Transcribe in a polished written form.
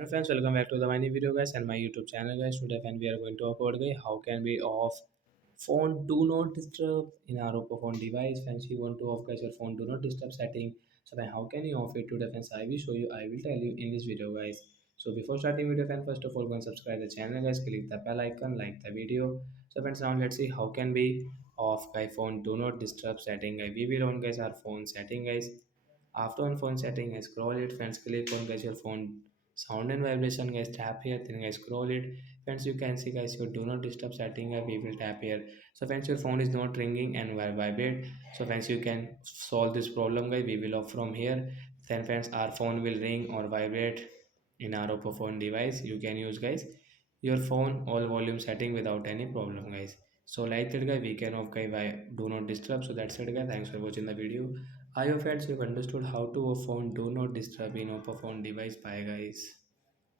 Hello friends, welcome back to the my new video guys and my YouTube channel guys. Today friend we are going to upload guys how can we off phone do not disturb in our Oppo phone device. Friends, you want to off guys your phone do not disturb setting. So then how can you off it today friends? I will show you. I will tell you in this video guys. So before starting video friends, first of all go and subscribe the channel guys. Click the bell icon, like the video. So friends, now let's see how can we off guys phone do not disturb setting guys. We will on guys our phone setting guys. After on phone setting, I scroll it, friends. Click on guys your phone sound and vibration, guys. Tap here, then guys scroll it, friends. You can see guys your do not disturb setting. We will tap here. So friends, your phone is not ringing and will vibrate. So friends, you can solve this problem, guys. We will off from here. Then friends, our phone will ring or vibrate in our Oppo phone device. You can use guys your phone all volume setting without any problem, guys. So like that guy, we can off guy by do not disturb. So that's it guys. Thanks for watching the video. I hope friends you've understood how to off phone do not disturb in Oppo phone device. Bye guys.